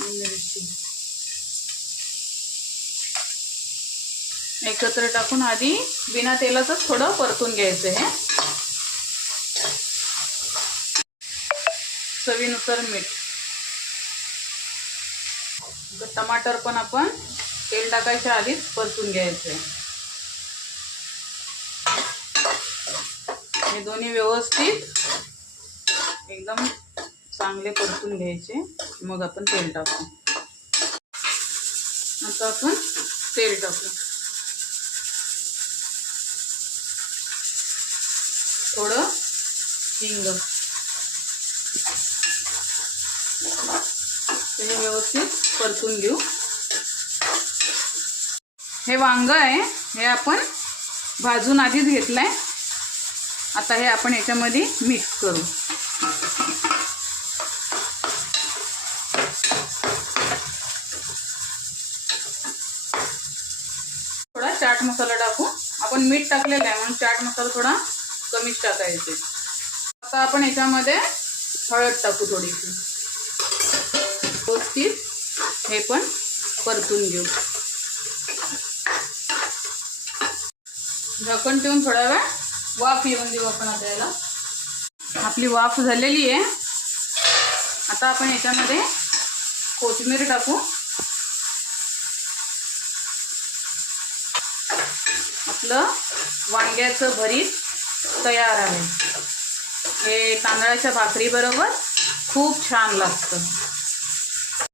मिरची एकत्र टाकून आधी बिना तेलाचंच थोडं परतून घ्यायचं आहे. चवीनुसार मीठ. टमाटर पण आपण तेल टाकायच्या आधीच परतून घ्यायचं आहे. हे दोन्ही व्यवस्थित एकदम चांगले परतून घ्यायचे. मग आपण तेल टाकू. आता आपण तेल टाकू. थोडं हिंग. हे व्यवस्थित परतून घेऊ. हे वांग आहे, हे आपण भाजून आधीच घेतलंय. आता हे आपण याच्यामध्ये मिक्स करू. थोडा चाट मसाला टाकू. आपण मीठ टाकलेलं आहे म्हणून चाट मसाला थोडा कमीच टाकायचे. आता आपण याच्यामध्ये हळद टाकू थोडीशी. व्यवस्थित हे पण परतून घेऊ. झाकण ठेवून थोडा वेळ वाफ येऊन देऊ आपण. आता याला आपली वाफ झालेली आहे. आता आपण याच्यामध्ये कोथिंबीर टाकू. आपलं वांग्याचं भरीत तयार आहे. हे तांदळाच्या भाकरी बरोबर खूप छान लागतं.